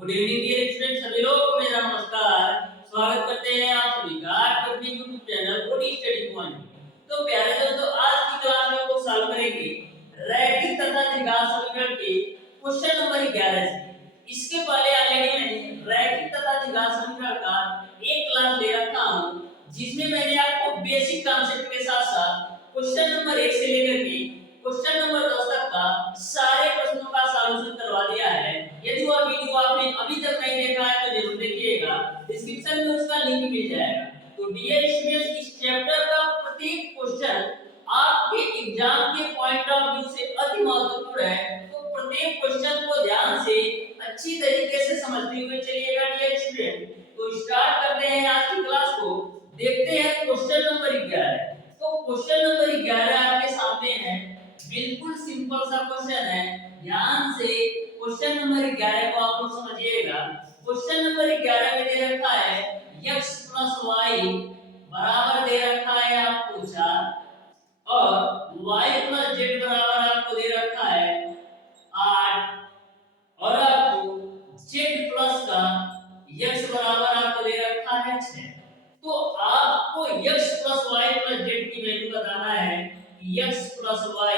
Good evening dear student, सभी लोगों को मेरा नमस्कार। स्वागत करते हैं आप सभी का आपके अपने YouTube channel OD study point में। तो प्यारे दोस्तों, आज की क्लास में वो सॉल्व करेंगे रैखिक तथा द्विघात समीकरण के क्वेश्चन नंबर 11 से। इसके पहले ऑलरेडी मैंने रैखिक तथा द्विघात समीकरण का एक क्लास ले रखा हूं, जिसमें मैंने आपको बेसिक कॉन्सेप्ट के साथ साथ क्वेश्चन नंबर 1 से लेकर के क्वेश्चन नंबर 10 तक का सारे प्रश्नों का सॉल्यूशन करवा दिया है। यदि वह वीडियो आपने अभी तक नहीं देखा है तो जरूर देखिएगा, डिस्क्रिप्शन में उसका लिंक मिल जाएगा। तो डियर स्टूडेंट्स, इस चैप्टर का प्रत्येक क्वेश्चन आपके एग्जाम के पॉइंट ऑफ व्यू से अति महत्वपूर्ण है। तो प्रत्येक क्वेश्चन को ध्यान से अच्छी तरीके से समझते हुए चलिएगा डियर स्टूडेंट। तो स्टार्ट करते हैं आज की क्लास को। देखते हैं क्वेश्चन नंबर 11। तो क्वेश्चन नंबर 11 आपके सामने है। बिल्कुल सिंपल सा क्वेश्चन है, ध्यान से क्वेश्चन नंबर 11 को आप लोग समझिएगा। क्वेश्चन नंबर 11 में दे रखा है x + y बराबर दे रखा है आपको 4 और y + z बराबर आपको दे रखा है 8 और आपको z प्लस का x बराबर आपको दे रखा है 6। तो आपको x + y + z की वैल्यू बताना है कि x + y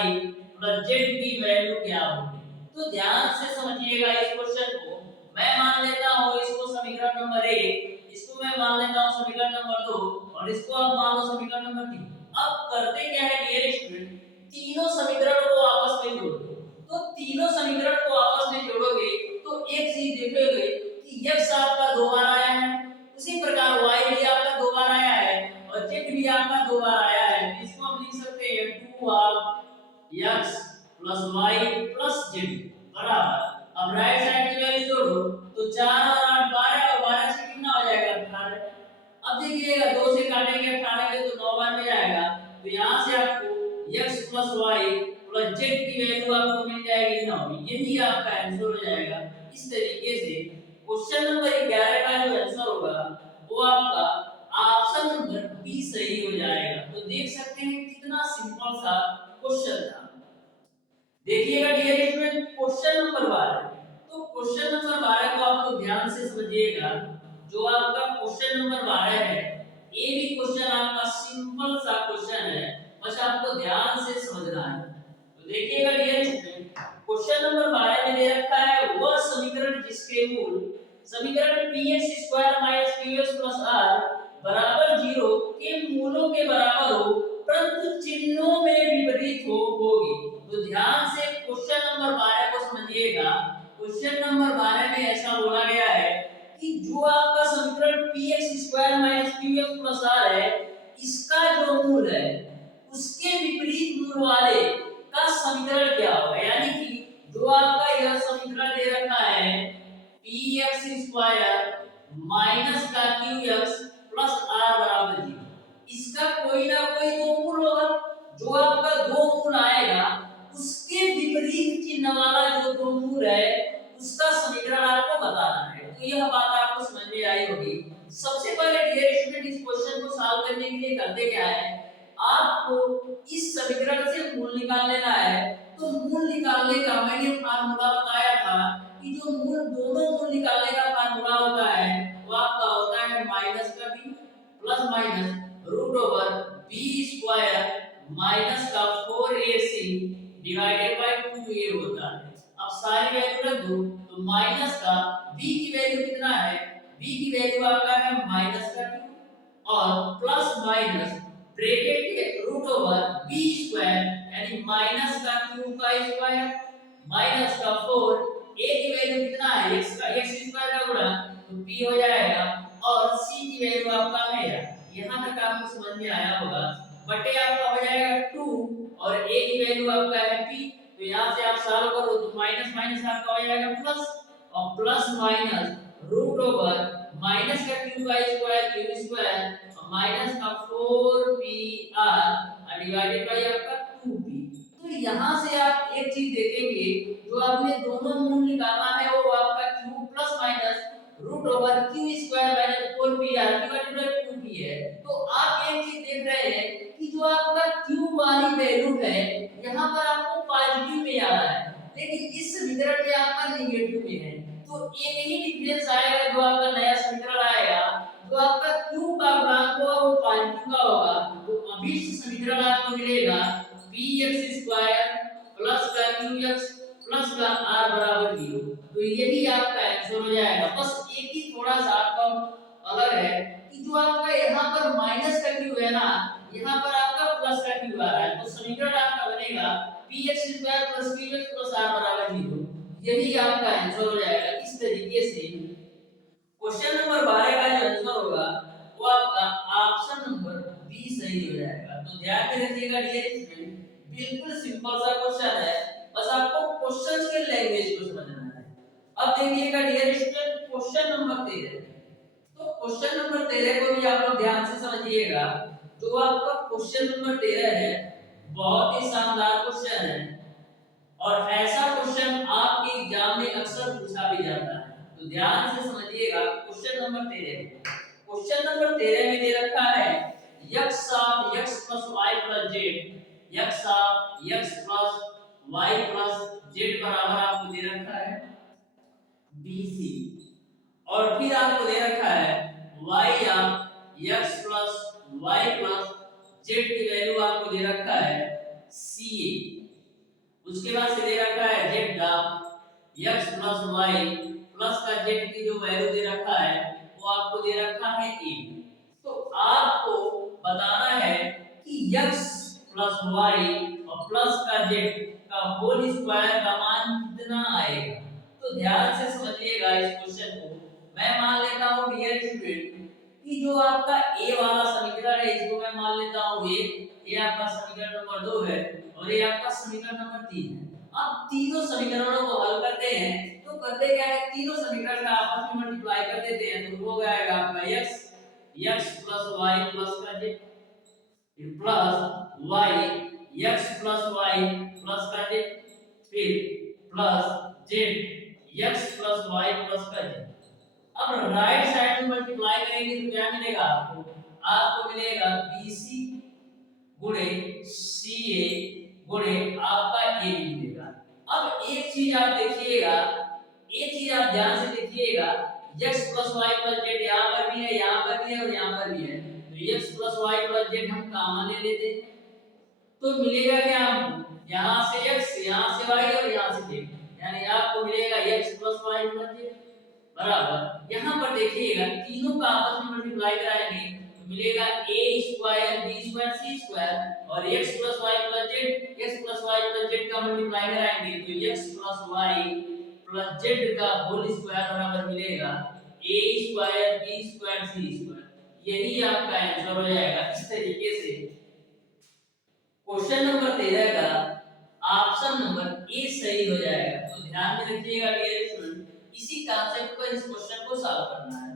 + z की वैल्यू क्या होगी। तो ध्यान से समझिएगा इस क्वेश्चन को। मैं मान लेता हूं इसको समीकरण नंबर 1, इसको मैं मान लेता हूं समीकरण नंबर 2 और इसको आप मान लो समीकरण नंबर 3। अब करते क्या है डियर स्टूडेंट, तीनों समीकरण को आपस में जोड़ दो। तो तीनों समीकरण को आपस में जोड़ोगे तो एक चीज देखोगे कि x आपका 2 बार आया है, उसी प्रकार y भी आपका 2 बार आया है और z भी आपका 2 बार आया है। इसको हम लिख सकते हैं 2 x + y + z बराबर। अब राइट साइड की वैल्यू जोड़ो तो 4 और 8 12 और 12 से कितना हो जाएगा 18। अब देखिएगा 2 से काटेंगे 18 के तो 9 बार में जाएगा। तो यहां से आपको x + y + z की वैल्यू आपको मिल जाएगी 9। यही आपका आंसर हो जाएगा। इस तरीके से क्वेश्चन नंबर 11 का जो आंसर होगा वो आपका ऑप्शन नंबर बी सही हो जाएगा। तो देख सकते हैं कितना सिंपल सा क्वेश्चन था। देखिएगा डियर स्टूडेंट क्वेश्चन नंबर 12। तो क्वेश्चन नंबर 12 को आप लोग ध्यान से समझिएगा। जो आपका क्वेश्चन नंबर 12 है, ये भी क्वेश्चन आपका सिंपल सा क्वेश्चन है, बस आपको ध्यान से समझना है। तो देखिएगा डियर स्टूडेंट, क्वेश्चन नंबर 12 में दे रखा है वह समीकरण जिसके मूल समीकरण px² - qx + r बराबर 0 के मूलों के बराबर हो परंतु चिन्हों में विपरीत होगी। तो ध्यान से क्वेश्चन नंबर 12 को समझिएगा। क्वेश्चन नंबर 12 में ऐसा बोला गया है कि जो आपका समीकरण px² - qx + r है, इसका जो मूल है उसके विपरीत मूल वाले का समीकरण क्या होगा। यानी कि जो आपका यह समीकरण दे रखा है px² - का qx + r बराबर 0, इसका कोई ना कोई दो मूल होगा। जो आपका दो मूल आएगा उसके विपरीत चिन्ह वाला जो दो मूल है उसका समीकरण आपको बताना है। तो यह बात आपको समझ में आई होगी। सबसे पहले डियर स्टूडेंट, इस क्वेश्चन को सॉल्व करने के लिए करते क्या है, आपको इस समीकरण से मूल निकाल लेना है। तो मूल निकालने का मैंने फार्मूला बताया था कि जो मूल दोनों मूल निकालने का फार्मूला होता है वो आपका होता है माइनस का b plus minus √b² minus का 4ac डिवाइडेड बाय 2a होता है। अब सारी वैल्यू रख दो तो माइनस का b की वैल्यू कितना है, b की वैल्यू आपका है माइनस का 2 और प्लस माइनस ब्रैकेट के √b² यानी माइनस का q का स्क्वायर माइनस का 4, a की वैल्यू कितना है x का x² का गुणा तो p हो जाएगा और c की वैल्यू आपका है यहां तक आपको समझ में आया होगा। बटे आपका हो जाएगा 2 और a की वैल्यू आपका है p। तो यहां से आप सॉल्व करो तो माइनस माइनस आपका हो जाएगा प्लस और प्लस माइनस माइनस का q का स्क्वायर q² और माइनस का 4pr डिवाइडेड बाय आपका 2p। तो यहां से आप एक चीज देखेंगे, जो आपने दोनों मूल निकालना है वो आपका q plus minus √q² - 4pr divided by 2p है। तो आप एक चीज देख रहे हैं कि जो आपका q वाली वैल्यू है यहां पर आपको पॉजिटिव में आ रहा है, लेकिन इस समीकरण में आपका नेगेटिव में है। तो ये नहीं ही डिफरेंस आएगा जो आपका नया समीकरण आएगा, जो आपका q का गुणांक होगा वो 5q का होगा। तो अभिष्ट समीकरण आपको मिलेगा px स्क्वायर प्लस का qx प्लस का r बराबर 0। तो यही आपका आंसर हो जाएगा। बस एक ही थोड़ा सा आपका अलग है कि जो आपका यहाँ पर माइनस का q है ना, यहाँ पर आपका प्लस का q आ रहा है। तो समीकरण आपका बनेगा px square plus qx plus r बराबर 0। यही आपका आंसर हो जाएगा। इस तरीके से क्वेश्चन नंबर 12 का जो आंसर होगा वो आपका ऑप्शन नंबर बी सही हो जाएगा। तो ध्यान में रखिएगा डियर स्टूडेंट, बिल्कुल सिंपल सा क्वेश्चन है, बस आपको क्वेश्चंस के लैंग्वेज को समझना है। अब देखिएगा डियर स्टूडेंट क्वेश्चन नंबर 13। तो क्वेश्चन नंबर 13 को भी आप लोग ध्यान से समझिएगा। जो आपका क्वेश्चन नंबर 13 है बहुत ही शानदार क्वेश्चन है और ऐसा क्वेश्चन आपके एग्जाम में अक्सर पूछा भी जाता है। तो ध्यान से समझिएगा क्वेश्चन नंबर 13। क्वेश्चन नंबर 13 में दे रखा है x of x plus y plus z, x of x plus y plus z बराबर आपको दे रखा है bc, और फिर आपको दे रखा है y of x plus y plus z की वैल्यू आपको दे रखा है ca। उसके बाद से दे रखा है z of x plus y plus का z की जो वैल्यू दे रखा है वो आपको दे रखा है a। तो आपको बताना है कि x प्लस y और प्लस का z का होल स्क्वायर का मान कितना आएगा। तो ध्यान से समझिएगा इस क्वेश्चन को। मैं मान लेता हूं डियर स्टूडेंट कि जो आपका a वाला समीकरण है इसको मैं मान लेता हूं ये आपका समीकरण नंबर 2 है और ये आपका समीकरण नंबर 3 है। अब तीनों समीकरणों को हल करते हैं तो करते क्या है, तीनों समीकरण का आपस में मल्टीप्लाई कर देते हैं तो हो जाएगा आपका x प्लस y प्लस का z plus y x plus y plus का z फिर plus z x plus y plus का z। अब राइट साइड में मल्टीप्लाई करेंगे तो क्या मिलेगा आपको, आपको मिलेगा bc गुणे ca गुणे आपका a मिलेगा। अब एक चीज आप देखिएगा, एक चीज आप ध्यान से देखिएगा, x plus y plus z यहाँ पर भी है, यहाँ पर भी है और यहाँ पर भी है। तो x plus y plus z हम कॉमन ले लेते हैं तो मिलेगा क्या आपको, यहाँ से x यहाँ से y और यहाँ से z, यानी आपको मिलेगा x plus y plus z बराबर। यहाँ पर देखिएगा तीनों का आपस में मल्टीप्लाई कराएंगे तो मिलेगा a square b square c square और x plus y plus z का मल्टीप्लाई कराएंगे तो x plus y plus z का होल स्क्वायर बराबर मिलेगा a square b square c square. यही आपका आंसर हो जाएगा। इस तरीके से क्वेश्चन नंबर 13 का ऑप्शन नंबर ए सही हो जाएगा। तो ध्यान में रखिएगा डियर स्टूडेंट, इसी कांसेप्ट पर इस क्वेश्चन को सॉल्व करना है।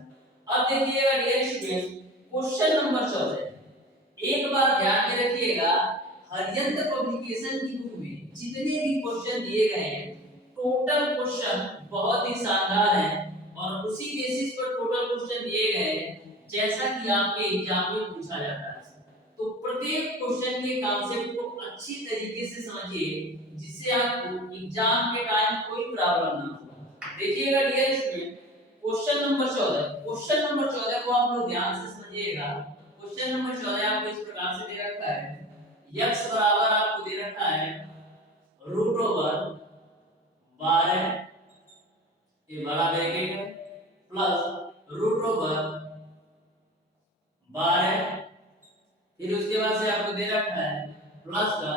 अब देखिएगा डियर स्टूडेंट क्वेश्चन नंबर 14। एक बार ध्यान में रखिएगा, हरियंत पब्लिकेशन की बुक में जितने भी क्वेश्चन दिए गए हैं टोटल क्वेश्चन बहुत ही शानदार है और उसी बेसिस पर टोटल क्वेश्चन दिए गए हैं जैसा कि आपके एग्जाम में पूछा जाता है। तो प्रत्येक क्वेश्चन के कॉन्सेप्ट को अच्छी तरीके से समझिए जिससे आपको एग्जाम के टाइम कोई प्रॉब्लम ना हो। देखिएगा dear student question number 14, question number 14 को आप लोग ध्यान से समझिएगा। क्वेश्चन नंबर 14 आपको इस प्रकार से दे रखा है, x बराबर आपको दे रखा है रूट ओवर 12 ये बड़ा ब्रैकेट है प्लस रूट ओवर 12 फिर उसके बाद से आपको दे रखा है प्लस का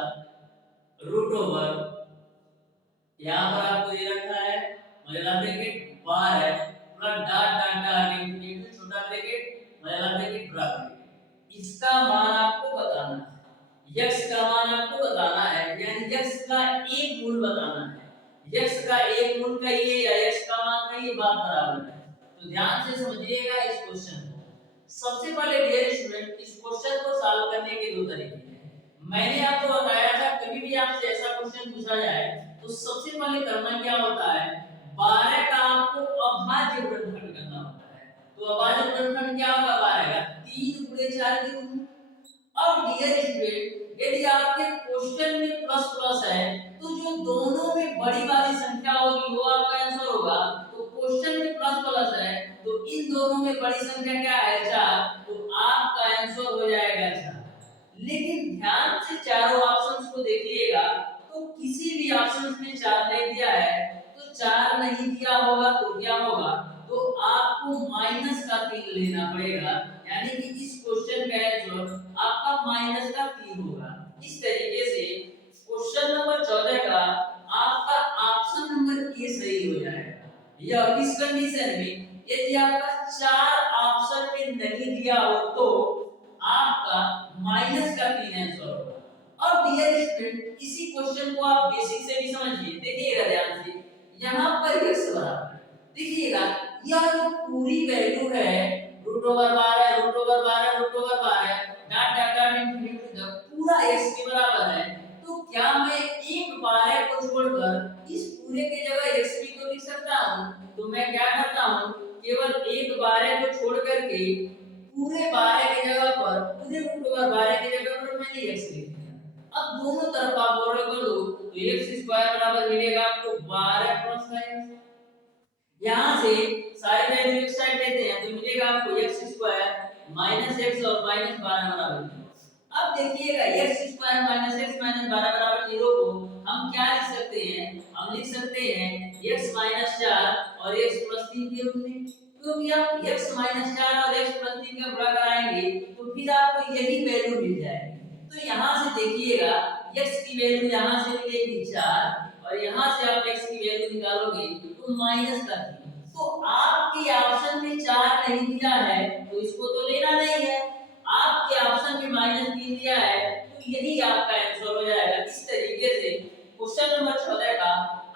रूट ओवर यहाँ पर आपको दे रखा है बड़ा bracket 12 plus dot dot dot into छोटा ब्रैकेट बड़ा ब्रैकेट बड़ा ब्रैकेट। इसका मान आपको बताना है, x का मान आपको बताना है, यानी x का एक मूल बताना है। x का एक मूल का ये या x का मान का ये बात बराबर है। तो ध्यान से समझिएगा इस क्वेश्चन को। सबसे पहले डियर स्टूडेंट इस क्वेश्चन को सॉल्व करने के दो तरीके हैं। मैंने आपको बताया था कभी भी आपसे ऐसा क्वेश्चन पूछा जाए तो सबसे पहले करना क्या होता है, 12 का आपको अभाज्य गुणनखंड करना होता है। तो अभाज्य गुणनखंड क्या होगा 12 का 3 गुणे 4 के रूप में। अब डियर स्टूडेंट यदि आपके क्वेश्चन में प्लस प्लस है तो जो दोनों में बड़ी वाली संख्या होगी वो आपका आंसर होगा। तो क्वेश्चन में प्लस प्लस है तो इन दोनों में बड़ी संख्या क्या है 4, तो आपका आंसर हो जाएगा 4। लेकिन ध्यान से चारों ऑप्शंस को देखिएगा तो किसी भी ऑप्शन में 4 नहीं दिया है, तो 4 नहीं दिया होगा तो क्या होगा, तो आपको माइनस का 3 लेना पड़ेगा, यानी कि इस क्वेश्चन का आंसर आपका माइनस का 3 होगा। इस तरीके से क्वेश्चन नंबर 14 का आपका ऑप्शन नंबर ए सही हो जाएगा। यह किस कंडीशन में, यदि आपका 4 ऑप्शन में नहीं दिया हो तो आपका माइनस का 3 आंसर होगा। अब डियर स्टूडेंट इसी क्वेश्चन को आप बेसिक से भी समझिए, देखिएगा ध्यान से, यहाँ पर x बराबर, देखिएगा यह जो पूरी वैल्यू है √12 √12 √12 डॉट डॉट डॉट इंफिनिटी तक पूरा x के बराबर है, तो क्या मैं एक 12 को छोड़कर इस पूरे की जगह x भी तो लिख सकता हूँ? तो मैं क्या करता हूँ, केवल एक 12 को छोड़ करके पूरे 12 की जगह पर पूरे √12 की जगह पर मैंने x लिख दिया। अब दोनों तरफ आप बॉर्डर कर दो तो x स्क्वायर बराबर मिलेगा आपको 12 प्लस का x। यहाँ से सारे वैल्यू एक साइड लेते हैं तो मिलेगा आपको x स्क्वायर माइनस x और माइनस 12 बराबर 0। अब देखिएगा x square minus x minus 12 बराबर 0 को हम क्या लिख सकते हैं, हम लिख सकते हैं x माइनस 4 और x प्लस 3 के रूप में, क्योंकि आप x माइनस 4 और x प्लस 3 का गुणा कराएंगे तो फिर आपको यही वैल्यू मिल जाएगी। तो यहाँ से देखिएगा x की वैल्यू यहाँ से मिलेगी 4 और यहाँ से आप x की वैल्यू निकालोगे तो माइनस का 3। तो आपके ऑप्शन में 4 नहीं दिया है तो इसको तो लेना नहीं है, आपके ऑप्शन में -3 दिया है तो यही आपका आंसर हो जाएगा। इस तरीके से क्वेश्चन नंबर 14 का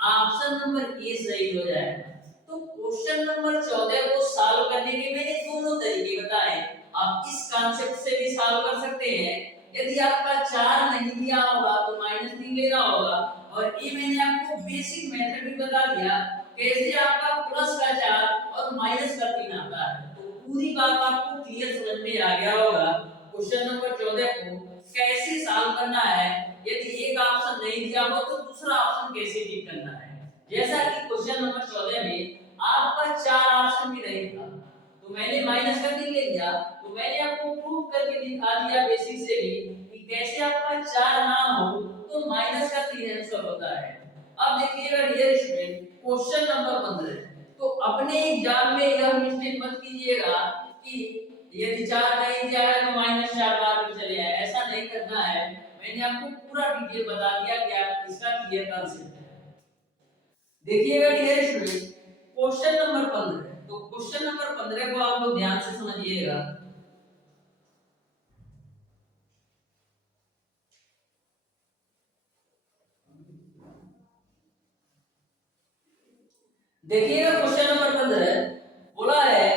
ऑप्शन नंबर ए सही हो जाएगा। तो क्वेश्चन नंबर 14 को सॉल्व करने के मैंने दोनों तरीके बताए, आप इस कॉन्सेप्ट से भी सॉल्व कर सकते हैं। यदि आपका 4 नहीं दिया होगा तो -3 लेना होगा, और ये मैंने आपको बेसिक मेथड भी बता दिया कैसे आपका प्लस का 4 और माइनस का 3 आता है। तो पूरी बात आपको क्लियर समझ में आ गया होगा क्वेश्चन नंबर 14 को कैसे सॉल्व करना है, यदि एक ऑप्शन नहीं दिया हो तो दूसरा ऑप्शन कैसे टिक करना है। जैसा कि क्वेश्चन नंबर 14 में आपका 4 ऑप्शन भी नहीं था तो मैंने माइनस का 3 ले लिया, तो मैंने आपको प्रूव करके दिखा दिया बेसिक से भी कि कैसे आपका 4 ना हो तो माइनस का 3 आंसर होता है। अब देखिएगा डियर स्टूडेंट क्वेश्चन नंबर 15, तो अपने एग्जाम में यह मिस्टेक मत कीजिएगा कि यदि 4 नहीं दिया है तो -4 बार भी चले आए, ऐसा नहीं करना है। मैंने आपको पूरा डिटेल बता दिया कि आप इसका क्लियर कॉन्सेप्ट है। देखिएगा डियर स्टूडेंट क्वेश्चन नंबर 15, तो क्वेश्चन नंबर 15 को आप लोग ध्यान से समझिएगा। देखिएगा क्वेश्चन नंबर 15 बोला है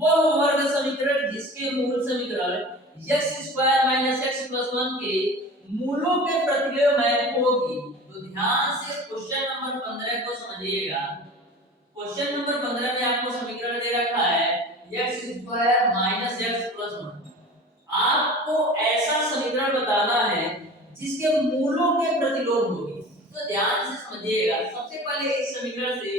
वह वर्ग समीकरण जिसके मूल समीकरण x² - x+1 के मूलों के प्रतिलोम होगी। तो ध्यान से क्वेश्चन नंबर 15 को समझिएगा। क्वेश्चन नंबर 15 में आपको समीकरण दे रखा है x² - x+1। आपको ऐसा समीकरण बताना है जिसके मूलों के प्रतिलोम होगी। तो ध्यान से समझिएगा, सबसे पहले इस समीकरण से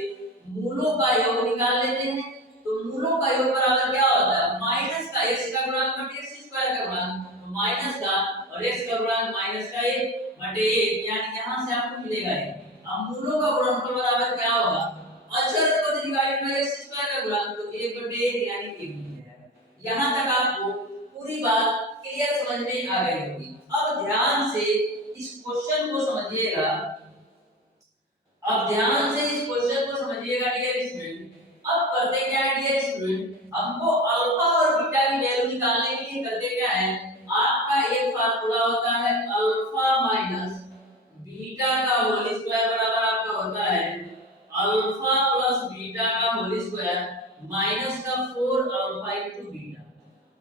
मूलों का योग निकाल लेते हैं। तो मूलों का योग बराबर क्या होता है, माइनस का x का गुणांक बटे x स्क्वायर का गुणांक, तो माइनस का और x का गुणांक माइनस का 1 बटे 1, यानी यहां से आपको मिलेगा 1। अब मूलों का गुणनफल बराबर क्या होगा, अचर पद डिवाइडेड बाय x स्क्वायर का गुणांक, तो 1 बटे 1 यानी 1 मिल जाएगा। यहां तक आपको पूरी बात क्लियर समझ में आ गई होगी। अब ध्यान से इस क्वेश्चन को समझिएगा, अब ध्यान से इस क्वेश्चन को समझिएगा डियर स्टूडेंट। अब करते क्या है डियर स्टूडेंट, हमको अल्फा और बीटा की वैल्यू निकालने के लिए करते क्या है, आपका एक फार्मूला होता है अल्फा माइनस बीटा का होल स्क्वायर बराबर आपका होता है अल्फा प्लस बीटा का होल स्क्वायर माइनस का 4 अल्फा इनटू बीटा।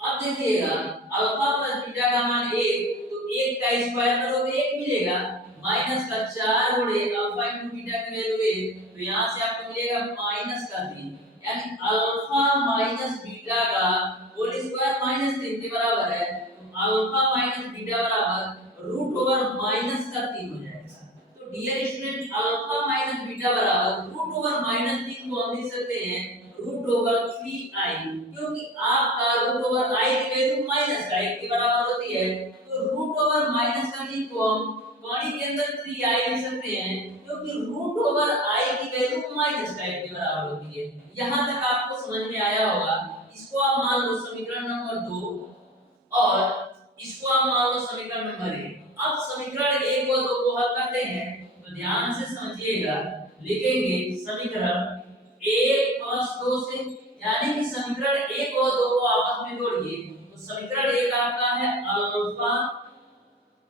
अब देखिएगा अल्फा प्लस बीटा का मान 1, तो 1 का स्क्वायर करोगे 1 मिलेगा, माइनस का 4 गुणे अल्फा इनटू बीटा की वैल्यू 1, तो यहां से आपको मिलेगा माइनस का 3, यानी अल्फा माइनस बीटा का होल स्क्वायर माइनस 3 के बराबर है। तो अल्फा माइनस बीटा बराबर रूट ओवर माइनस का 3 हो जाएगा। तो dear student alpha minus beta बराबर रूट ओवर माइनस 3 को हम लिख सकते हैं रूट ओवर 3i, क्योंकि आपका रूट ओवर i की वैल्यू माइनस का 1 के बराबर होती है, तो रूट ओवर माइनस का 3 को हम कौड़ी के अंदर 3i लिख सकते हैं, क्योंकि रूट ओवर i की वैल्यू माइनस का 1 के बराबर होती है। यहां तक आपको समझ में आया होगा। इसको आप मान लो समीकरण नंबर 2 और इसको आप मान लो समीकरण नंबर 1। अब समीकरण 1 और 2 को हल करते हैं, तो ध्यान से समझिएगा। लिखेंगे समीकरण 1 प्लस 2 से, यानी कि समीकरण 1 और 2 को आपस में जोड़िए, तो समीकरण 1 आपका है अल्फा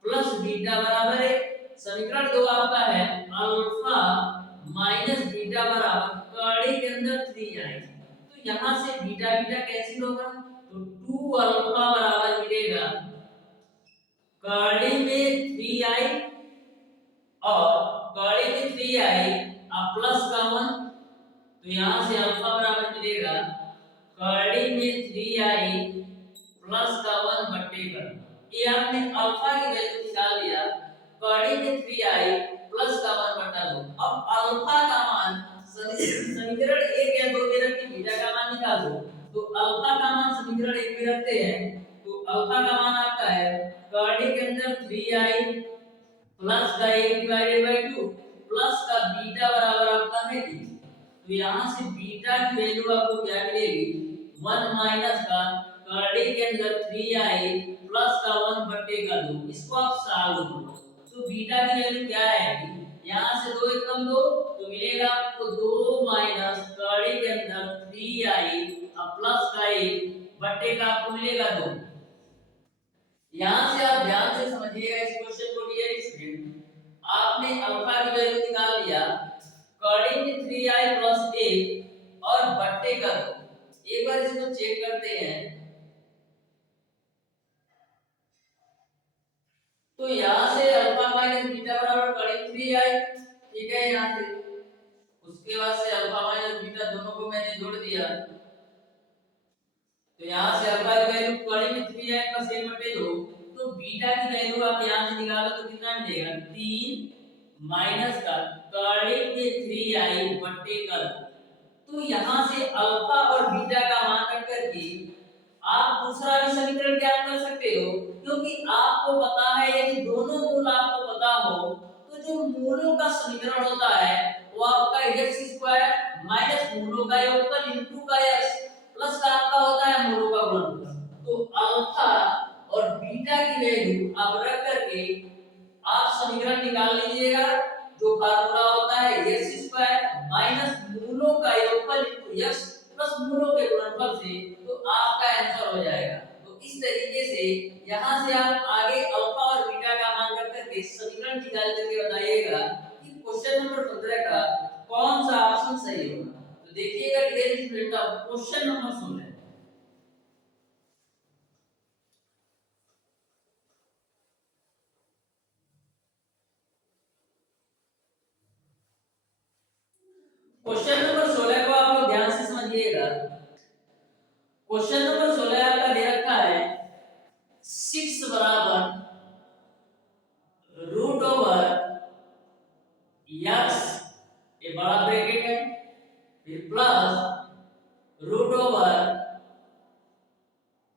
प्लस बीटा बराबर है, समीकरण 2 आपका है अल्फा माइनस बीटा बराबर कड़ी के अंदर 3i। तो यहां से बीटा बीटा कैंसिल होगा, तो 2 अल्फा बराबर मिलेगा कड़ी में 3i और कड़ी में 3i अब प्लस का 1, तो यहां से अल्फा बराबर मिलेगा कड़ी में 3i प्लस का 1 बट्टे का, ये आपने अल्फा की वैल्यू निकाल लिया कड़ी में 3i प्लस का 1 बटा 2। अब अल्फा का मान समीकरण 1 या 2 में रख के बीटा का मान निकाल दो, तो अल्फा का मान समीकरण 1 में रखते हैं, तो अल्फा का मान आपका है कड़ी के अंदर 3i प्लस का 1 डिवाइडेड बाय 2 प्लस का बीटा बराबर आपका है 1। तो यहां से बीटा की वैल्यू आपको क्या मिलेगी 1 माइनस का कड़ी के अंदर 3i प्लस का 1 बट्टे का 2। इसको आप सॉल्व करो, तो बीटा की वैल्यू क्या आएगी, यहां से 2 एकम 2, तो मिलेगा आपको 2 माइनस कड़ी के अंदर 3i अब प्लस का 1 बट्टे का आपको मिलेगा 2। यहां से आप ध्यान से समझिएगा इस क्वेश्चन को। डियर स्टूडेंट, आपने अल्फा की वैल्यू निकाल लिया कड़ी में 3i प्लस 1 और बट्टे का 2। एक बार इसको चेक करते हैं, तो यहां से अल्फा माइनस बीटा बराबर कड़ी 3i, ठीक है। यहां से उसके बाद से अल्फा माइनस बीटा दोनों को मैंने जोड़ दिया, तो यहां से अल्फा की वैल्यू कड़ी में 3i प्लस 1 बटे 2, तो बीटा की वैल्यू आप यहां से निकालो तो कितना मिलेगा 3 माइनस का कड़ी में 3i बटे का 2। तो यहां से अल्फा और बीटा का मान रख करके आप दूसरा भी समीकरण ज्ञात कर सकते हो, क्योंकि आपको पता है यदि दोनों मूल आपको पता हो तो जो मूलों का समीकरण होता है वो आपका x स्क्वायर माइनस मूलों का योगफल इनटू का x प्लस का आपका होता है मूलों का गुणनफल। तो अल्फा और बीटा की वैल्यू आप रख करके आप समीकरण निकाल लीजिएगा, जो फार्मूला होता है x स्क्वायर माइनस मूलों का योगफल इनटू x प्लस मूलों के गुणनफल से, तो आपका आंसर हो जाएगा। तो इस तरीके से यहां से आप आगे अल्फा और बीटा का मान रख करके समीकरण निकाल करके बताइएगा कि क्वेश्चन नंबर 15 का कौन सा ऑप्शन सही होगा। तो देखिएगा डियर स्टूडेंट, अब क्वेश्चन नंबर 16। क्वेश्चन नंबर 16 को आप लोग ध्यान से समझिएगा। क्वेश्चन नंबर 16 आपका दे रखा है 6 बराबर रूट ओवर x, ये बड़ा ब्रैकेट है, फिर प्लस रूट ओवर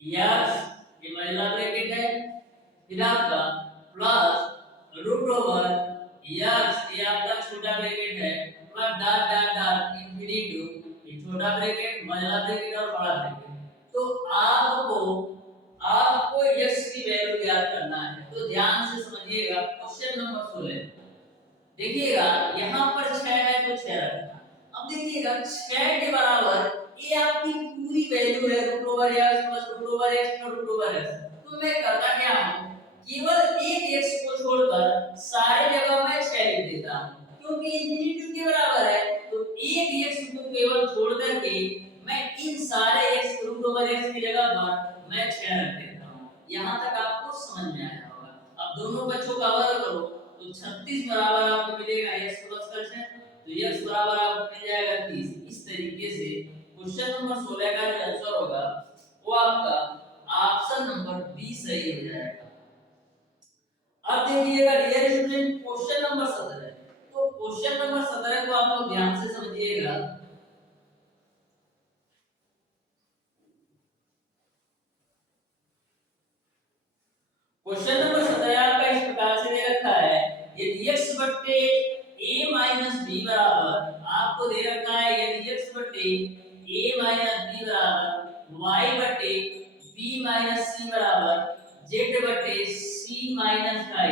x, ये बड़ा ब्रैकेट है, फिर आपका प्लस रूट ओवर x, ये आपका छोटा ब्रैकेट है, plus dot dot dot infinity, ये छोटा ब्रैकेट बड़ा ब्रैकेट और बड़ा ब्रैकेट। तो आपको x की वैल्यू ज्ञात करना है, तो ध्यान से समझिएगा। क्वेश्चन नंबर 16 देखिएगा, यहाँ पर 6 है तो 6 रखना। अब देखिएगा 6 के बराबर ये आपकी पूरी वैल्यू है root over x plus root over x plus root over x। तो मैं करता क्या हूँ, केवल एक x को छोड़कर सारे जगह मैं 6 लिख देता हूँ, क्योंकि इन्फिनिटी के बराबर है, तो एक x को केवल छोड़ करके मैं इन सारे x रूट ओवर x की जगह पर मैं 6 रख देता हूँ। यहाँ तक आपको समझ में आया होगा। अब दोनों बच्चों का वर्ग करो तो 36 बराबर आपको मिलेगा x प्लस का 6, तो x बराबर आपको मिल जाएगा 30। इस तरीके से क्वेश्चन नंबर 16 का जो आंसर होगा वो आपका ऑप्शन नंबर बी सही हो जाएगा। अब देखिएगा dear student, question number 17 question number 17 को आप लोग ध्यान से समझिएगा। क्वेश्चन नंबर 17 आपका इस प्रकार से दे रखा है, यदि x बट्टे a माइनस b बराबर, आपको दे रखा है यदि x बट्टे a माइनस b बराबर y बट्टे b माइनस c बराबर z बट्टे c माइनस i,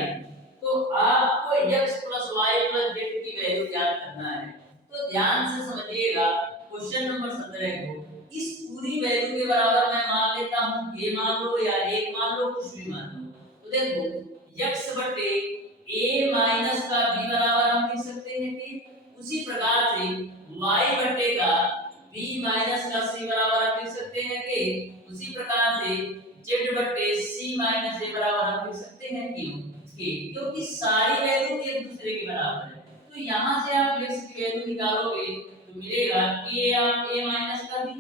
तो आपको x plus y plus z की वैल्यू ज्ञात करना है। तो ध्यान से समझिएगा क्वेश्चन नंबर 17 को। इस पूरी वैल्यू के बराबर मैं मान लेता हूं, ये मान लो या एक मान लो, कुछ भी मान लो। तो देखो x बटे a माइनस का b बराबर हम लिख सकते हैं कि उसी प्रकार से y बटे का b माइनस का c बराबर हम लिख सकते हैं कि उसी प्रकार से z बटे c माइनस a बराबर हम लिख सकते हैं कि क्योंकि सारी वैल्यू एक दूसरे के बराबर है। तो यहां से आप x की वैल्यू निकालोगे तो मिलेगा कि आप a माइनस का b,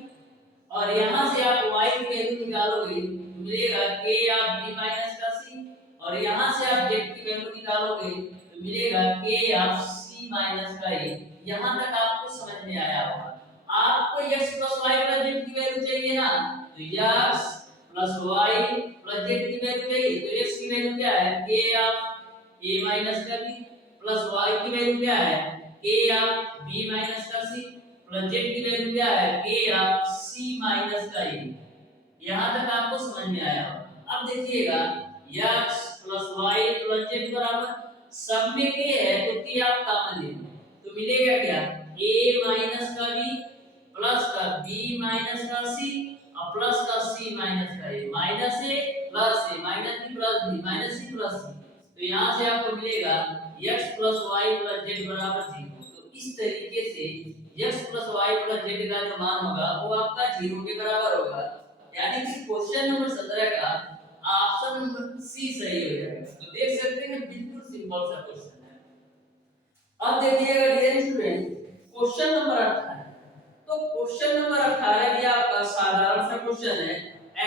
और यहां से आप y की वैल्यू निकालोगे तो मिलेगा कि आप b माइनस का c, और यहां से आप z की वैल्यू निकालोगे तो मिलेगा कि आप c माइनस का a। यहां तक आपको समझ में आया होगा। आपको x plus y plus z की वैल्यू चाहिए ना, तो x plus y plus z की वैल्यू चाहिए। तो x की वैल्यू क्या है, कि आप a माइनस का b, प्लस y की वैल्यू क्या है, कि आप b माइनस का c, प्लस z की वैल्यू क्या है, कि आप c माइनस का a। यहां तक आपको समझ में आया होगा। अब देखिएगा x plus y plus z बराबर सब में k है तो k आप कॉमन ले लो, तो मिलेगा क्या, a माइनस का b प्लस का b माइनस का c और प्लस का c माइनस का a, minus a plus a minus b plus b minus c plus c। तो यहां से आपको मिलेगा x plus y plus z बराबर 0। तो इस तरीके से x plus y plus z का जो मान होगा वो आपका 0 के बराबर होगा, यानी कि क्वेश्चन नंबर 17 का ऑप्शन नंबर सी सही हो जाएगा। तो देख सकते हैं बिल्कुल सिंपल सा क्वेश्चन है। अब देखिएगा डियर स्टूडेंट क्वेश्चन नंबर 18। तो क्वेश्चन नंबर 18 भी आपका साधारण सा क्वेश्चन है।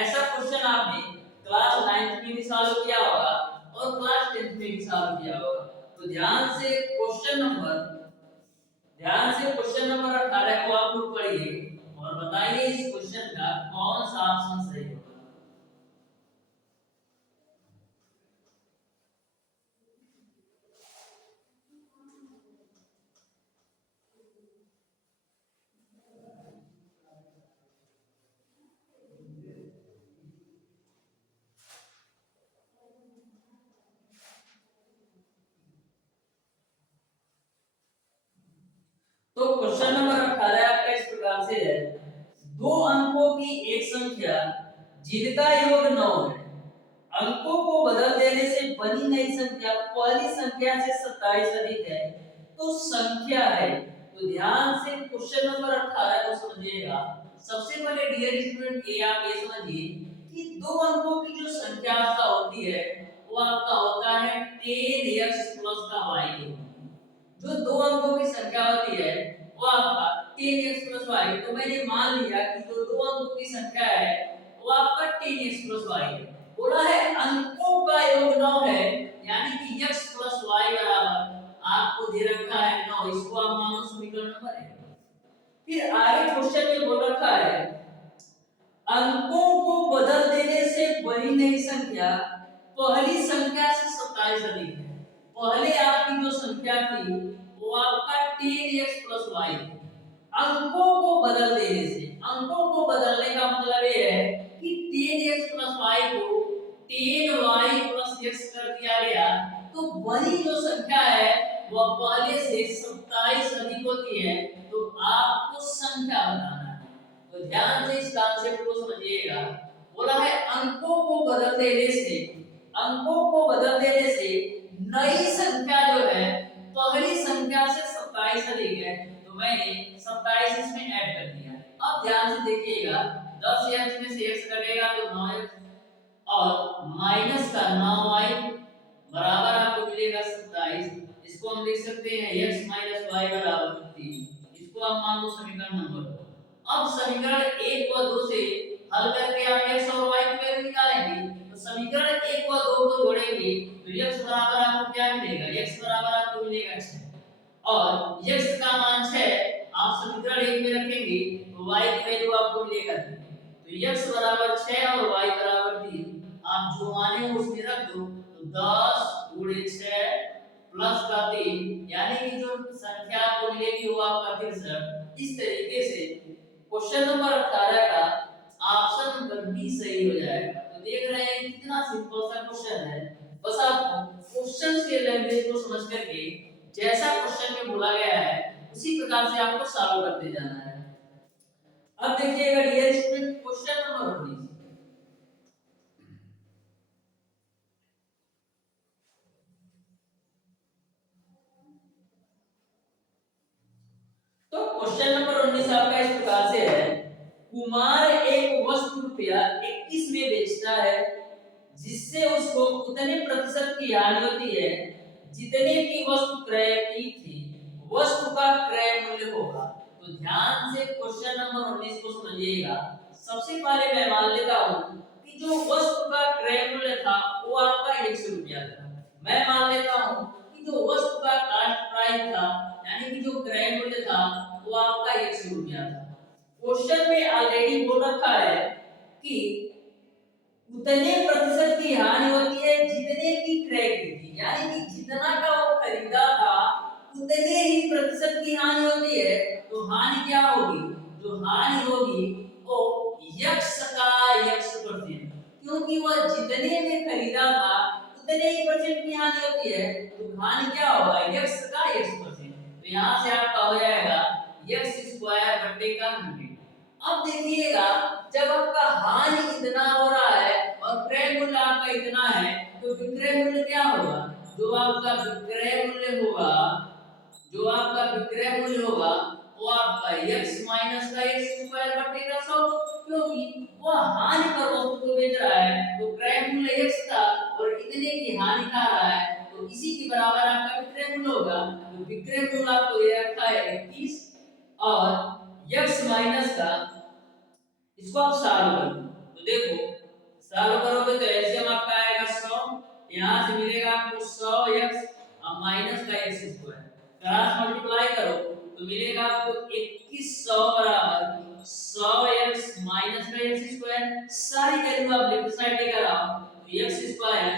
ऐसा क्वेश्चन आपने क्लास 9th में भी सॉल्व किया होगा और क्लास 10th में भी सॉल्व किया होगा। तो ध्यान से क्वेश्चन नंबर 18 को आप लोग पढ़िए और बताइए इस क्वेश्चन का कौन सा ऑप्शन सही होगा। तो क्वेश्चन नंबर 18 आपका इस प्रकार से है, दो अंकों की एक संख्या जिनका योग 9 है, अंकों को बदल देने से बनी नई संख्या पहली संख्या से 27 अधिक है, तो संख्या है। तो ध्यान से क्वेश्चन नंबर 18 को समझिएगा। सबसे पहले डियर स्टूडेंट ये आप ये समझिए कि दो अंकों की जो संख्या आपका होती है वो आपका होता है 10x प्लस का y। जो दो अंकों की संख्या होती है वो आपका 10x प्लस y। तो मैंने मान लिया कि जो दो अंकों की संख्या है वो आपका 10x प्लस y है। बोला है अंकों का योग 9 है, यानी कि x प्लस y बराबर आपको दे रखा है 9, इसको आप मानो समीकरण नंबर 1। फिर आगे क्वेश्चन में बोल रखा है अंकों को बदल देने से बनी नई संख्या पहली संख्या से 27 अधिक है। पहले आपकी जो संख्या थी वो आपका 10x प्लस y थी। अंकों को बदल देने से, अंकों को बदलने का मतलब ये है कि 10x प्लस y को 10y प्लस x कर दिया गया, तो बनी जो संख्या है वह पहले से 27 अधिक होती है। तो आपको संख्या बताना है। तो ध्यान से इस कॉन्सेप्ट को समझिएगा। बोला है अंकों को बदल देने से, अंकों को बदल देने से नई संख्या जो है पहली संख्या से 27 अधिक है, तो मैंने 27 इसमें ऐड कर दिया। अब ध्यान से देखिएगा 10x में से x कटेगा तो 9x और माइनस का 9y बराबर आपको मिलेगा 27। इसको हम लिख सकते हैं x माइनस y बराबर 3। इसको आप मान लो समीकरण नंबर 2। अब समीकरण 1 व 2 से हल करके आप x और y की वैल्यू निकालेंगे। तो समीकरण 1 व 2 को जोड़ेंगे तो x बराबर आपको क्या मिलेगा, x बराबर आपको मिलेगा 6 और x का मान 6 आप समीकरण 1 में रखेंगे तो y की वैल्यू आपको मिलेगा 3। तो x बराबर 6 और y बराबर 3, आप जो माने हो उसमें रख दो। तो 10 गुणे 6 प्लस का 3, यानी कि जो संख्या आपको मिलेगी वो आपका 63। इस तरीके से क्वेश्चन नंबर 18 का ऑप्शन नंबर बी सही हो जाएगा। तो देख रहे हैं कितना सिंपल सा क्वेश्चन है। बस आपको क्वेश्चन के लैंग्वेज को समझ करके जैसा क्वेश्चन में बोला गया है उसी प्रकार से आपको सॉल्व करते जाना है। अब देखिएगा डियर स्टूडेंट क्वेश्चन नंबर 19। तो क्वेश्चन नंबर 19 आपका इस प्रकार से है, कुमार एक वस्तु रुपया 21 में बेचता है जिससे उसको उतने प्रतिशत की हानि होती है जितने की वस्तु क्रय की थी। वस्तु का क्रय मूल्य होगा। तो ध्यान से क्वेश्चन नंबर 19 को समझिएगा। सबसे पहले मैं मान लेता हूं कि जो वस्तु का क्रय मूल्य था वो आपका 100 रुपया था। मैं मान लेता हूं कि जो वस्तु का कास्ट प्राइस था यानी कि जो क्रय मूल्य था वो आपका 100 रुपया था। क्वेश्चन में ऑलरेडी बोल रखा है कि उतने प्रतिशत की हानि होती है जितने की क्रय की थी, यानी कि जितना का वो खरीदा था उतने ही प्रतिशत की हानि होती है। तो हानि क्या होगी? जो हानि होगी वो यक्ष का यक्ष परसेंट, क्योंकि वह जितने में खरीदा था उतने ही परसेंट की हानि होती है। तो हानि क्या होगा? यक्ष का यक्ष परसेंट। तो यहाँ से आपका हो जाएगा यक्ष स्क्वायर बटे का 100। अब देखिएगा जब आपका हानि इतना हो रहा है और क्रय मूल्य आपका इतना है तो विक्रय मूल्य क्या होगा? जो आपका विक्रय मूल्य होगा, जो आपका विक्रय मूल्य होगा वो आपका x माइनस का x स्क्वायर बटेगा 100, क्योंकि वो हानि पर वस्तु को बेच रहा है तो क्रय मूल्य x था और इतने की हानि खा रहा है तो इसी के बराबर आपका विक्रय मूल्य होगा। तो विक्रय मूल्य आपको ये रखा है 21 और x माइनस का, इसको आप सॉल्व कर लो। तो देखो सॉल्व करोगे तो एलसीएम आपका आएगा 100, यहां से मिलेगा आपको 100x और माइनस का x स्क्वायर, क्रॉस मल्टीप्लाई करो तो मिलेगा आपको 2100 बराबर 100x माइनस का x स्क्वायर। सारी वैल्यू आप लेफ्ट साइड लेकर आओ तो x स्क्वायर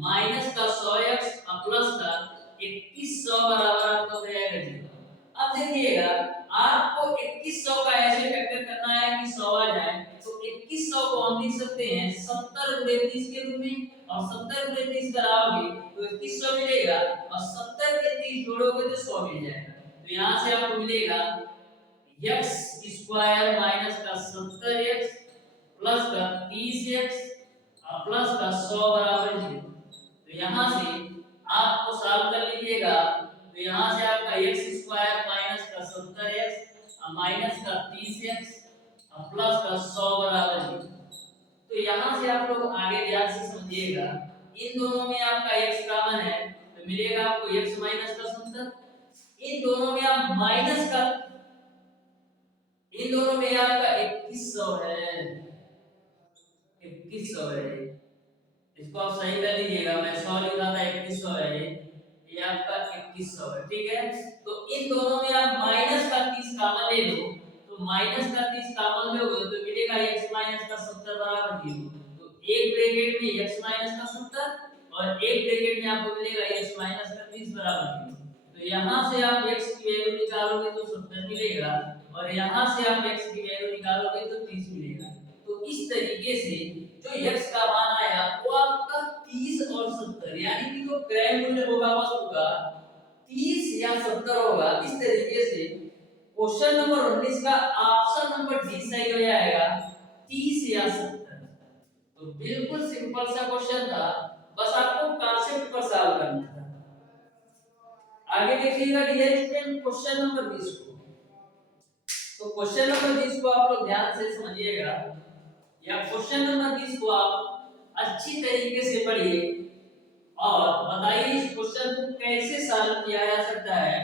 माइनस का 100x और प्लस का 2100 बराबर आपको हो जाएगा 0। अब देखिएगा आपको 2100 का ऐसे फैक्टर करना है कि 100 आ जाए। तो 2100 को हम लिख सकते हैं 70 गुणे 30 के रूप में, और 70 गुणे 30 कराओगे तो 2100 मिलेगा और 70 के 30 जोड़ोगे तो 100 मिल जाएगा। तो यहां से आपको मिलेगा x स्क्वायर माइनस का 70x प्लस का 30x और प्लस का 100 बराबर 0। तो यहां से आपको सॉल्व कर लीजिएगा तो यहां से आपका x स्क्वायर माइनस का 70x और माइनस का 30x और प्लस का 100 बराबर 0। तो यहां से आप लोग आगे ध्यान से समझिएगा, इन दोनों में आपका x कॉमन है तो मिलेगा आपको x माइनस का 70। इन दोनों में आप माइनस का, इन दोनों में आपका 2100 है, 2100 है। इसको आप सही कर लीजिएगा, मैं 100 लिखा था 2100 है, ये आपका 2100 है। ठीक है, तो इन दोनों में आप माइनस का 30 कॉमन ले लो तो माइनस का 30 कॉमन लोगे तो मिलेगा x माइनस का 70 बराबर 0। तो एक ब्रैकेट में x माइनस का 70 और एक ब्रैकेट में आपको मिलेगा x माइनस का 30 बराबर 0। तो यहां से आप x की वैल्यू निकालोगे तो 70 मिलेगा और यहां से आप x की वैल्यू निकालोगे तो 30 मिलेगा। तो इस तरीके से जो x का मान आया वो आपका 30 और 70, यानी कि जो क्रय मूल्य होगा वस्तु का 30 या 70 होगा। इस तरीके से क्वेश्चन नंबर 19 का ऑप्शन नंबर डी सही हो जाएगा, 30 या 70। तो बिल्कुल सिंपल सा क्वेश्चन था, बस आपको कॉन्सेप्ट पर सॉल्व करना था। आगे देखिएगा डियर स्टूडेंट क्वेश्चन नंबर 20 को। तो क्वेश्चन नंबर 20 को आप लोग ध्यान से समझिएगा, या क्वेश्चन नंबर 20 को आप अच्छी तरीके से पढ़िए और बताइए इस क्वेश्चन को कैसे सॉल्व किया जा सकता है।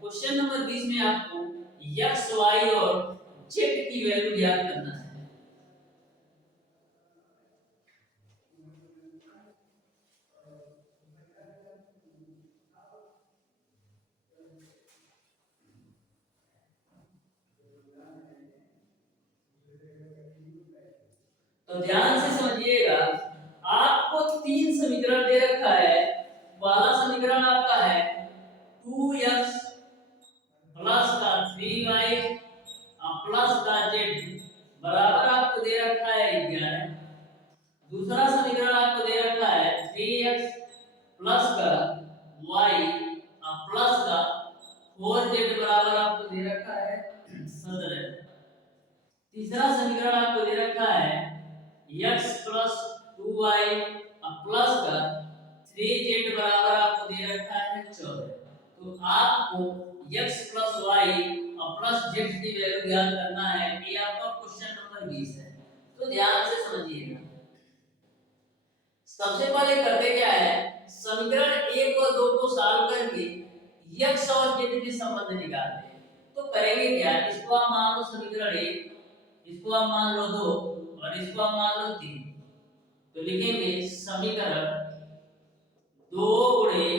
क्वेश्चन नंबर 20 में आपको x y और z की वैल्यू ज्ञात करना है। तो ध्यान से समझिएगा, आपको तीन समीकरण दे रखा है। पहला समीकरण आपका है 2x प्लस का 3y प्लस का z बराबर आपको दे रखा है 11। दूसरा समीकरण आपको दे रखा है 3x प्लस का y प्लस का 4z बराबर आपको दे रखा है 17। तीसरा समीकरण आपको दे रखा है x प्लस 2y प्लस का 3z बराबर आपको दे रखा है 14। तो आपको x plus y plus z की वैल्यू ज्ञात करना है। ये आपका क्वेश्चन नंबर 20 है। तो ध्यान से समझिएगा, सबसे पहले करते क्या है, समीकरण 1 और 2 को सॉल्व करके x और z के संबंध निकालते हैं। तो करेंगे क्या, इसको आप मान लो समीकरण 1, इसको आप मान लो 2 और इसको आप मान लो 3। तो लिखेंगे समीकरण 2 गुणे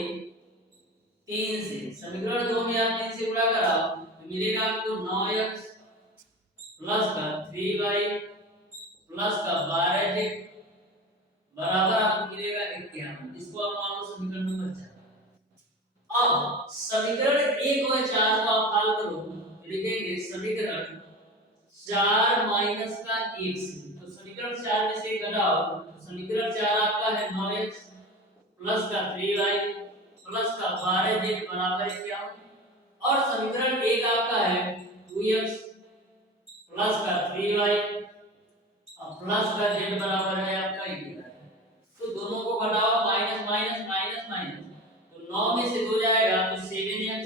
3 से, समीकरण 2 में आप 3 से गुणा कराओ तो मिलेगा आपको 9x प्लस का 3y प्लस का 12z बराबर आपको मिलेगा 51। इसको आप मान लो समीकरण नंबर 4। अब समीकरण 1 और 4 को आप हल करो तो लिखेंगे समीकरण 4 माइनस का 1 से, तो समीकरण 4 में से 1 घटाओ तो समीकरण 4 आपका है 9x प्लस का 3y प्लस का 12z बराबर 51। और समीकरण 1 आपका है 2x प्लस का 3y प्लस का z बराबर है आपका 11। तो दोनों को घटाओ, माइनस माइनस माइनस माइनस, तो 9 में से 2 जाएगा तो 7x,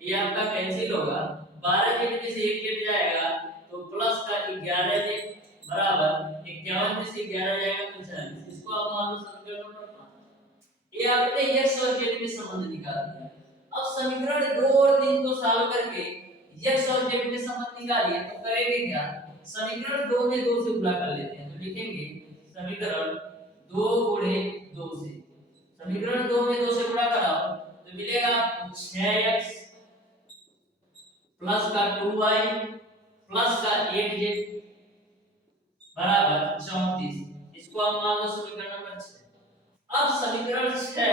ये आपका कैंसिल होगा। 12z में से 1 कट जाएगा तो प्लस का 11z बराबर 51 में से 11 जाएगा तो 40। इसको आप मान लो समीकरण नंबर 5। ये आपने x और z के संबंध निकाल दिया। अब समीकरण 2 और 3 को सॉल्व करके x और z के संबंध निकालिए। तो करेंगे क्या, समीकरण 2 में 2 से गुणा कर लेते हैं। तो लिखेंगे समीकरण 2 गुणे 2 से, समीकरण 2 में 2 से गुणा कराओ तो मिलेगा 6x प्लस का 2y प्लस का 8z बराबर 34। इसको आप मान लो समीकरण नंबर 6। अब समीकरण 6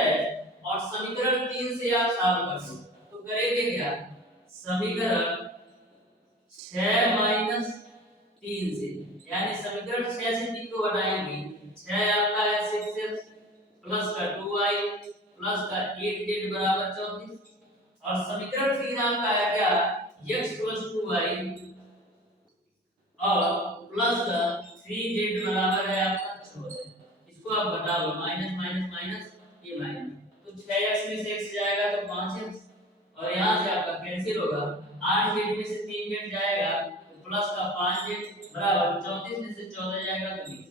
और समीकरण 3 से आप सॉल्व कर दो तो करेंगे क्या, समीकरण 6 माइनस 3 से, यानी समीकरण 6 से 3 को घटाएंगे, 6 आपका है 6x प्लस का 2y प्लस का 8z बराबर 34। और समीकरण 3 आपका है क्या, x प्लस 2y और प्लस का 3z बराबर है आपका 14। इसको आप घटा लो, माइनस माइनस माइनस ये माइनस, तो 6x में से x जाएगा तो 5x और यहां से आपका कैंसिल होगा। 8z में से 3 कट जाएगा तो प्लस का 5z बराबर 34 में से 14 जाएगा तो 20।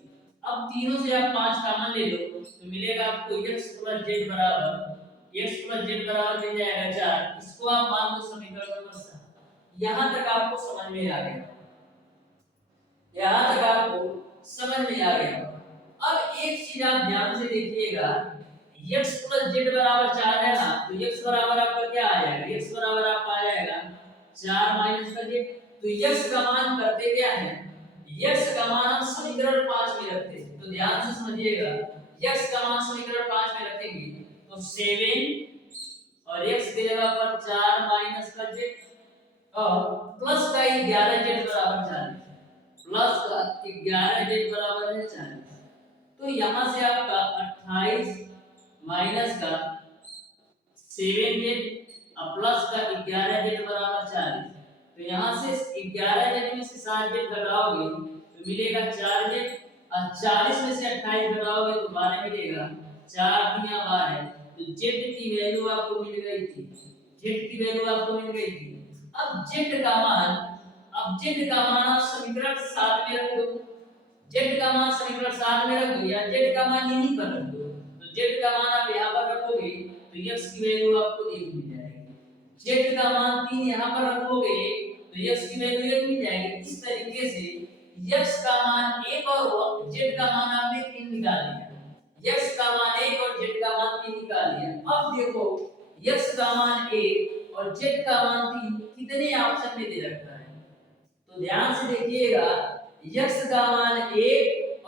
अब तीनों से आप 5 कॉमन ले लो तो मिलेगा आपको x प्लस z बराबर मिल जाएगा 4। इसको आप मान लो समीकरण नंबर 7। यहां तक आपको समझ में आ गया, यहां तक आपको समझ में आ गया। अब एक चीज आप ध्यान से देखिएगा, x प्लस z बराबर 4 है ना, तो x बराबर आपका क्या आ जाएगा, x बराबर आपका आ जाएगा 4 माइनस का z। तो x का मान करते क्या है, x का मान हम समीकरण 5 में रखते हैं। तो ध्यान से समझिएगा, x का मान समीकरण 5 में रखेंगे तो 7 और x की जगह पर 4 माइनस का z और प्लस का 11z बराबर 40, प्लस का 11z बराबर है 40। तो यहां से आपका 28 माइनस का 7z प्लस का 11z बराबर 40। तो यहां से 11z में से 7z घटाओगे तो मिलेगा 4z और 40 में से 28 घटाओगे तो 12 मिलेगा। 4 दिया 12, तो z की वैल्यू आपको मिल गई थी, z की वैल्यू आपको मिल गई थी। अब z का मान, अब z का मान आप समीकरण 7 में रख दो, z का मान समीकरण 7 में रख दो या z का मान यहीं पर रख दो। तो z का मान आप यहां पर रखोगे तो x की वैल्यू आपको 1 मिल जाएगी, z का मान 3 यहां पर रखोगे तो x की वैल्यू 1 मिल जाएगी। इस तरीके से x का मान 1 और z का मान आपने 3 निकाल लिया, x का मान 1 और z का मान 3 निकाल लिया। अब देखो x का मान 1 और z का मान 3 कितने ऑप्शन में दे रखा है, तो ध्यान से देखिएगा, x का मान 1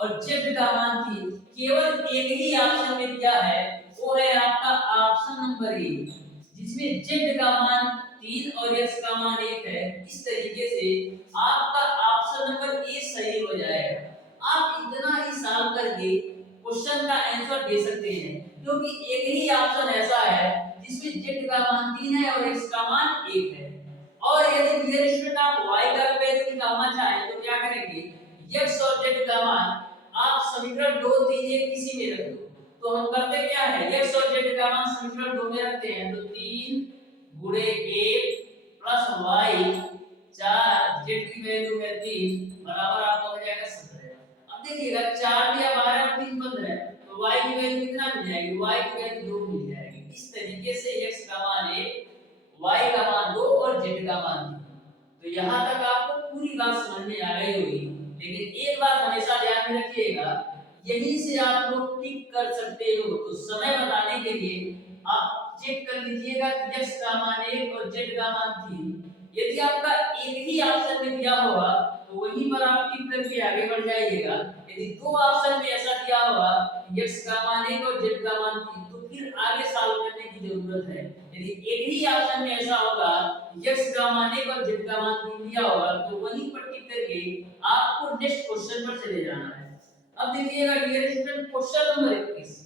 और z का मान 3, केवल एक ही ऑप्शन में दिया है, वो है आपका ऑप्शन नंबर ए, जिसमें z का मान 3 और x का मान 1 है। इस तरीके से आपका ऑप्शन नंबर ए सही हो जाएगा। आप इतना ही सॉल्व करके क्वेश्चन का आंसर दे सकते हैं, क्योंकि एक ही ऑप्शन ऐसा है जिसमें z का मान 3 है और x का मान 1 है। और यदि डियर स्टूडेंट आप y का वैल्यू निकालना चाहें तो क्या करेंगे, x और z का मान आप समीकरण 2 3 1 किसी में रख दो। तो हम करते क्या है, x और z का मान समीकरण 2 में रखते हैं, तो 3 गुणे 1 प्लस y 4, z की वैल्यू है 3 बराबर आपको हो जाएगा 17। अब देखिएगा 4 दिया 12 और 3 15, तो y की वैल्यू कितना मिल जाएगी, y की वैल्यू 2 मिल जाएगी। इस तरीके से x का मान 1, y का मान 2 और z का मान 3। तो यहां तक आपको पूरी बात समझ में आ गई होगी। लेकिन एक बात हमेशा ध्यान में रखिएगा, यहीं से आप लोग टिक कर सकते हो। तो समय बताने के लिए आप चेक कर लीजिएगा कि x का मान 1 और z का मान 3। यदि आपका एक ही ऑप्शन में दिया होगा तो वहीं पर आप टिक करके आगे बढ़ जाइएगा। यदि दो ऑप्शन में ऐसा दिया होगा x का मान 1 और z का मान 3, तो फिर आगे सॉल्व करने की जरूरत है। यदि एक ही ऑप्शन में ऐसा होगा x का मान 1 और z का मान 3 दिया होगा, तो वहीं पर टिक करके आपको नेक्स्ट क्वेश्चन पर चले जाना है। अब देखिएगा डियर स्टूडेंट, क्वेश्चन नंबर 21।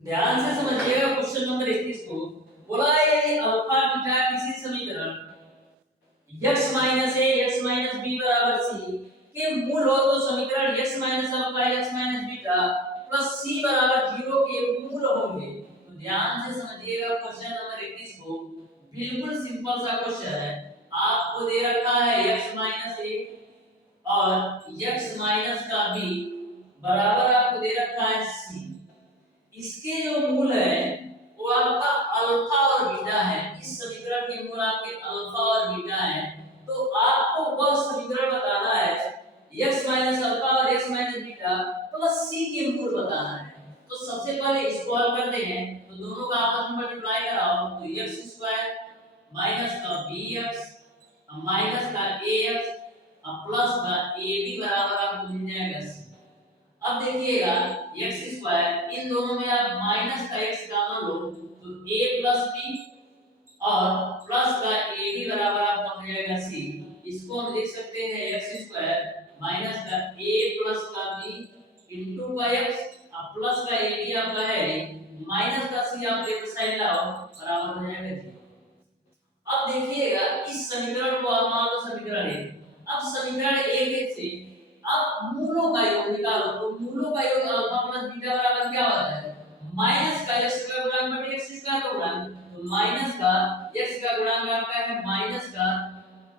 ध्यान से समझिएगा क्वेश्चन नंबर 21 को। बोला है यदि अल्फा बीटा किसी समीकरण x minus a x minus b बराबर c के मूल हो, तो समीकरण x minus alpha x minus beta plus c बराबर 0 के मूल होंगे। तो ध्यान से समझिएगा क्वेश्चन नंबर 21 को। बिल्कुल सिंपल सा क्वेश्चन है। आपको दे रखा है x माइनस a और x माइनस का b बराबर आपको दे रखा है c। इसके जो मूल है वो आपका अल्फा और बीटा है। इस समीकरण के मूल आपके अल्फा और बीटा है। तो आपको वह समीकरण बताना है x माइनस अल्फा और x minus beta plus c के मूल बताना है। तो सबसे पहले इसको हल करते हैं। तो दोनों का आपस में मल्टीप्लाई कराओ, तो x स्क्वायर माइनस का bx माइनस का ax प्लस का ab बराबर आपको मिल जाएगा c। अब देखिएगा x स्क्वायर, इन दोनों में आप माइनस का x कॉमन लो तो a प्लस b और प्लस का ab बराबर आपका हो जाएगा c। इसको हम लिख सकते हैं x स्क्वायर माइनस का a प्लस का b इनटू का x और प्लस का ab आपका है माइनस का c, आप एक साइड लाओ बराबर हो जाएगा 0। अब देखिएगा इस समीकरण को आप मान लो समीकरण 1। अब समीकरण 1 से अब मूलों का योग निकालो, तो मूलों का योग अल्फा प्लस बीटा बराबर क्या होता है, माइनस का x का गुणांक बटे x स्क्वायर का गुणांक। तो माइनस का x का गुणांक आपका है माइनस का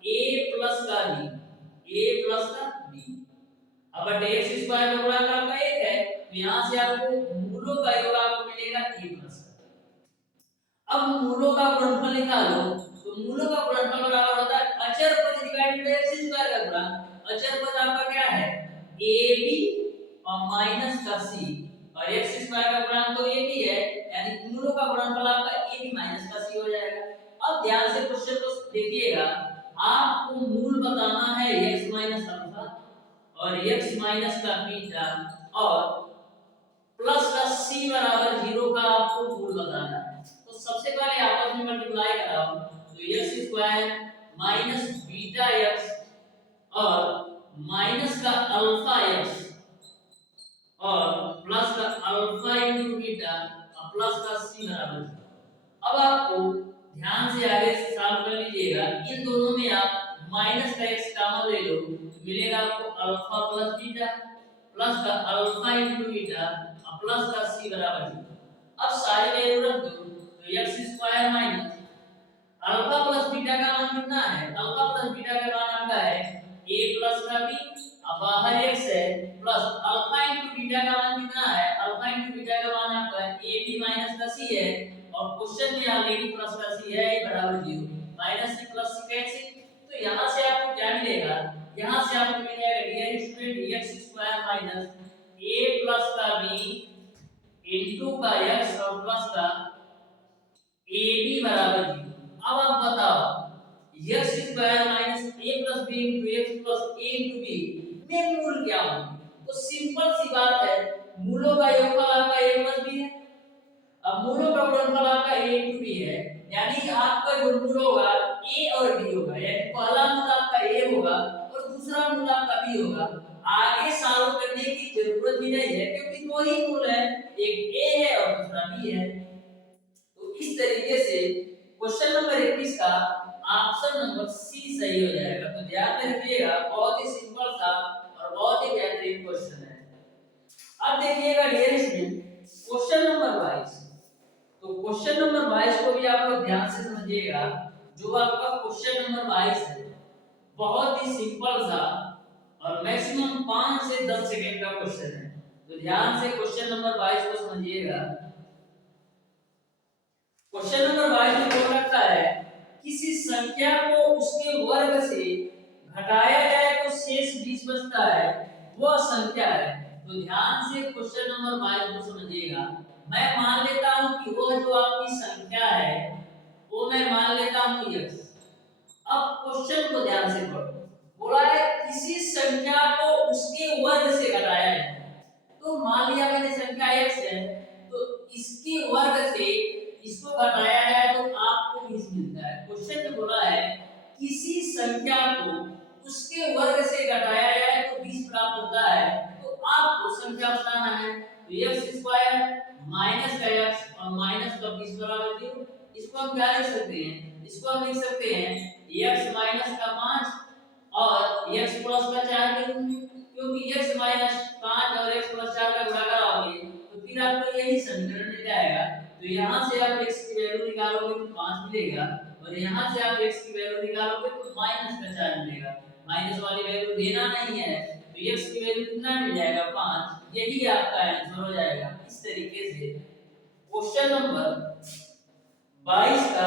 a प्लस का b अब बटे x स्क्वायर का गुणांक आपका 1 है। तो यहां से आपको मूलों का योग आपको मिलेगा a प्लस। अब मूलों का गुणनफल निकालो, तो मूलों का गुणनफल बराबर होता है अचर पद डिवाइडेड बाय x स्क्वायर का गुणांक। अचर पद आपका क्या है ab और माइनस का c और x स्क्वायर का गुणांक तो ab है, यानी मूलों का गुणनफल आपका ab माइनस का c हो जाएगा। अब ध्यान से क्वेश्चन को देखिएगा, आपको मूल बताना है x माइनस अल्फा और x माइनस का बीटा और प्लस का c बराबर 0 का आपको मूल बताना है। तो सबसे पहले आपस में मल्टीप्लाई कराओ, तो x square minus beta x और माइनस का अल्फा x और प्लस का अल्फा इनटू बीटा और प्लस का c बराबर 0। अब आपको ध्यान से आगे सॉल्व कर लीजिएगा। इन दोनों में आप माइनस का x कॉमन ले लो, मिलेगा आपको अल्फा प्लस बीटा प्लस का अल्फा इनटू बीटा और प्लस का c बराबर 0। अब सारी वैल्यू रख दो, तो x square minus alpha plus beta का मान कितना है, अल्फा प्लस बीटा का मान आपका है a प्लस का b अब बाहर x है प्लस अल्फा इनटू बीटा का मान कितना है, अल्फा इनटू बीटा का मान आपका ab माइनस का c है। और क्वेश्चन में ऑलरेडी प्लस का सी है a बराबर 0 माइनस सी प्लस सी कैसे, तो यहाँ से आपको क्या मिलेगा, यहाँ से आपको मिल जाएगा dear student x square minus a plus का b इनटू का x और प्लस का a b बराबर 0। अब आप बताओ x square minus a plus b into x plus a into b में मूल क्या होंगे, तो सिंपल सी बात है, मूलों का योगफल आपका a प्लस b है। अब मूलों का गुणनफल आपका a into b है, यानी आपका जो मूल होगा a और b होगा, यानी पहला मूल आपका a होगा और दूसरा मूल आपका b होगा। आगे सॉल्व करने की जरूरत ही नहीं है क्योंकि दो ही मूल है, एक a है और दूसरा b है। तो इस तरीके से क्वेश्चन नंबर 21 का ऑप्शन नंबर सी सही हो जाएगा। तो ध्यान में रखिएगा, बहुत ही सिंपल सा और बहुत ही बेहतरीन क्वेश्चन है। अब देखिएगा डियर स्टूडेंट क्वेश्चन नंबर 22। तो क्वेश्चन नंबर 22 को भी आप लोग ध्यान से समझिएगा। जो आपका क्वेश्चन नंबर 22 है बहुत ही सिंपल सा और मैक्सिमम 5 से 10 सेकंड का क्वेश्चन है, तो ध्यान से क्वेश्चन नंबर 22 को समझिएगा। क्वेश्चन नंबर 22 में बोल रखा है किसी संख्या को उसके वर्ग से घटाया जाए तो शेष 20 बचता है, वह संख्या है। तो ध्यान से क्वेश्चन नंबर 22 को समझिएगा। मैं मान लेता हूं कि वह जो आपकी संख्या है वो मैं मान लेता हूं x। अब क्वेश्चन को ध्यान से पढ़ो, बोला है किसी संख्या को उसके वर्ग से घटाया जाए। तो मान लिया मैंने संख्या x है, तो इसके वर्ग से इसको घटाया जाए तो आपको 20 मिलता है। क्वेश्चन में बोला है किसी संख्या को उसके वर्ग से घटाया जाए तो 20 प्राप्त होता है, तो आपको संख्या बताना है। तो x स्क्वायर माइनस का x और माइनस का 20 बराबर 0। इसको हम क्या लिख सकते हैं, इसको हम लिख सकते हैं x माइनस का 5 और x प्लस का 4 के रूप में, क्योंकि x माइनस 5 और x प्लस 4 का गुणा कराओगे तो फिर आपको यही समीकरण मिल जाएगा। तो यहाँ से आप x की वैल्यू निकालोगे तो 5 मिलेगा और यहाँ से आप x की वैल्यू निकालोगे तो माइनस का 4 मिलेगा। माइनस वाली वैल्यू देना नहीं है तो x की वैल्यू कितना मिल जाएगा 5, यही आपका आंसर हो जाएगा। इस तरीके से क्वेश्चन नंबर 22 का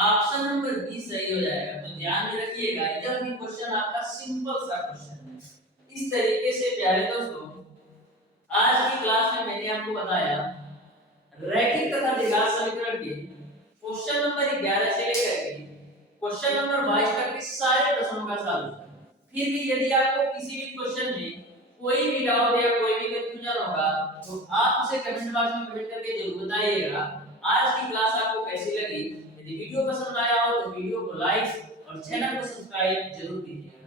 ऑप्शन नंबर बी सही हो जाएगा। तो ध्यान में रखिएगा, इधर भी क्वेश्चन आपका सिंपल सा क्वेश्चन है। इस तरीके से प्यारे दोस्तों आज की क्लास में मैंने आपको बताया रैखिक तथा द्विघात समीकरण के क्वेश्चन नंबर 11 से लेकर के क्वेश्चन नंबर 22 तक के सारे प्रश्नों का सॉल्यूशन। फिर भी यदि आपको किसी भी क्वेश्चन में कोई भी डाउट या कोई भी कंफ्यूजन होगा तो आप उसे कमेंट बॉक्स में कमेंट करके जरूर बताइएगा। आज की क्लास आपको कैसी लगी, यदि वीडियो पसंद आया हो तो वीडियो को लाइक और चैनल को सब्सक्राइब जरूर कीजिए।